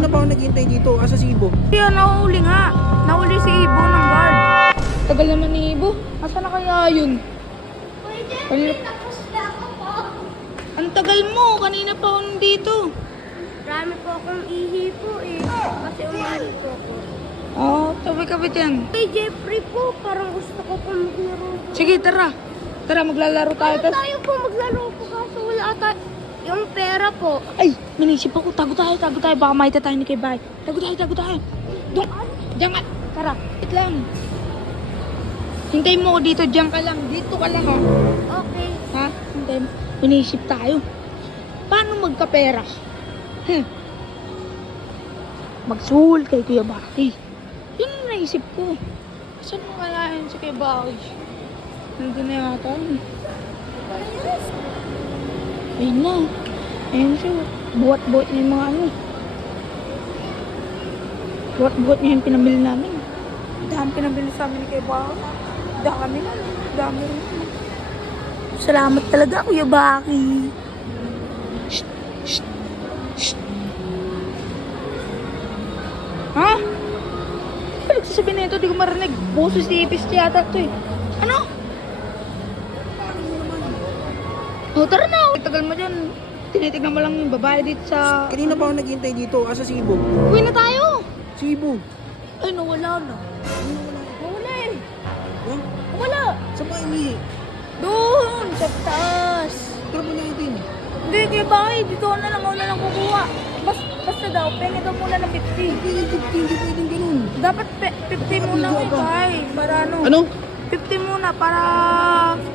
Kanina pa ako naghihintay dito. Asa si Ibo? Kaya nahuli nga. Nahuli si Ibo ng guard. Tagal naman ni Ibo. Asa na kaya yun? Tapos na ako po. Ang tagal mo. Kanina pa ako nandito. Marami po akong ihi po eh. Kasi umihi po ako. Oo, tabi-kabit yan. Kay Jeffrey po, parang gusto ko po maglaro. Sige, tara. Tara, maglalaro tayo. Ano tayo po maglaro po kaso wala ata yung pera po. Ay, minisip ako. Tago tayo. Baka makita tayo ni Kay Bay. Tago tayo. Doon. Diyan ka. Tara, wait lang. Hintayin mo ako dito. Diyan ka lang. Dito ka lang, ha? Okay. Ha? Hintayin mo. Minisip tayo. Paano magkapera? Magsuhol kay Kuya Baki. Yun ang naisip ko. Saan mo kaya yun si Kuya Baki? Nandun na yata yun. Ayun na. Ayun siya. Buhat-buhat niya yung mga ano. Buhat-buhat niya yung pinamili namin. Dami pinamili sa amin ni Kuya Baki. Dami rin. Salamat talaga Kuya Baki. Shh. Ha? Ano nagsasabi na ito? Di ko marinig. Boses si Ipis yata ito eh. Ano? Oh, tara na. Tagal mo dyan. Tinitignan mo lang yung babae dito sa... Kanina pa ako naghihintay dito. Asa si Ibo? Uwi na tayo. Si Ibo. Ay, nawala na. Nawala eh. Ha? Wala. Saan pa imihi? Doon, sa taas. Tara mo natin. Hindi, Kuya Baki. Dito ako na lang kukuha. Basta daw, pengi daw muna ng 50. Hindi pwedeng ganun. Dapat 50 muna Kuya Baki. Para ano? Ano? 50 muna para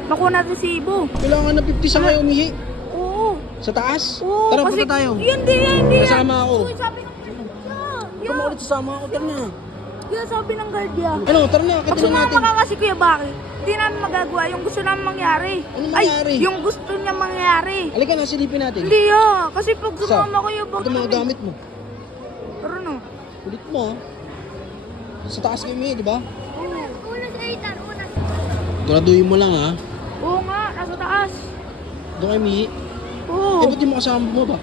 makuha natin si Ibo. Kailangan na 50 sa kayo umihi. Oo. Sa taas? Oo, Tara, kasi punta tayo. Hindi yan. Kasama ako. Uy, sabi ng Ikaw mo ulit sasama ako. Tara na. Yan, sabi ng guard yan. Ano? Tara na. Pag Katilan natin. sumama ka kasi Kuya Baki, hindi namin magagawa yung gusto namin mangyari. Ano mangyari? Ay, yung gusto niya mangyari. Halika na, silipin natin. Hindi kasi pag sumama Kuya Baki. Ito mga gamit mo. Pero no? Ulit mo ha. Sa taas kayo umihi, di ba? Una sa itan, una. Graduhin mo lang ha. Oo nga, nasa taas. Doon kayo umihi. Oo. Eh, ba't di mo kasama mo ba?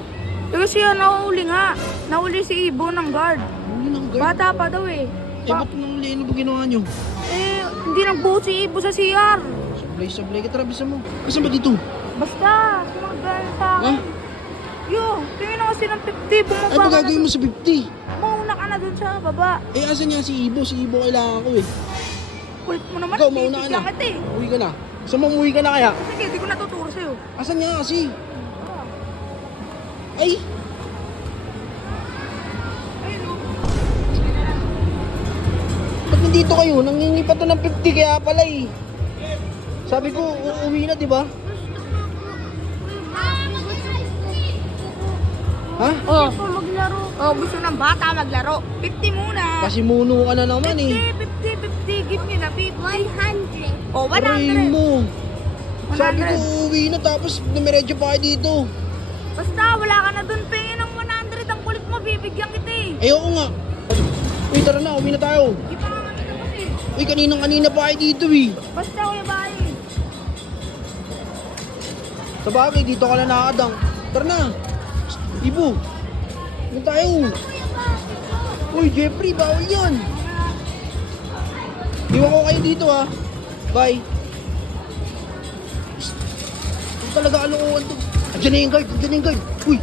Kasi yan, nahuli nga. Nahuli si Ibo ng guard. Ano nang guard? Bata pa daw eh. Eh, ba't nang ano ba ginawa nyo? Eh, hindi nagbuo si Ibo sa CR. Sablay ka, tara, bisa mo. Kasan ba dito? Basta, sumagdaan sa Ha? akin. Yo, tingin na kasi ng 50. Bumaba Ano ka na gagawin mo dun. sa 50? Mauna ka na dun sa baba. Eh, asan niya si Ibo? Si Ibo kailangan ko eh. Kulit mo naman, Ikaw, mauna ka na. bibigyan kita eh. Uwi ka na. Saan mo umuwi ka na kaya? Sige, di ko natuturo sa'yo. Asan niya kasi? Ay! Ayun o. Ba't nandito kayo? Nangingi pa to ng 50 kaya pala eh. Sabi ko, uuwi na, di ba? Ha? Oh, Po maglaro. gusto ng bata maglaro. 50 muna. Kasi muno ka na naman eh. 50. Give me na 50. 100. Oh, Aray 100. mo. Sabi ko, 100. uuwi na tapos numeredyo pa kayo dito. Basta, wala ka na dun. Pengin ng 100. Ang kulit mo, bibigyan kita eh. Eh, oo nga. Uy, tara na, uwi na tayo. Di pa nga kita kasi. Uy, kanina pa kayo dito eh. Basta, Kuya Bahay. Sa bagay, dito ka lang nakakadang. Tara na. Ibo. Ano tayo? Uy, Jeffrey, bawal yan. Iwan ko kayo dito ha. Bye. Ito talaga alokohan to. Andiyan na yung guard, Uy,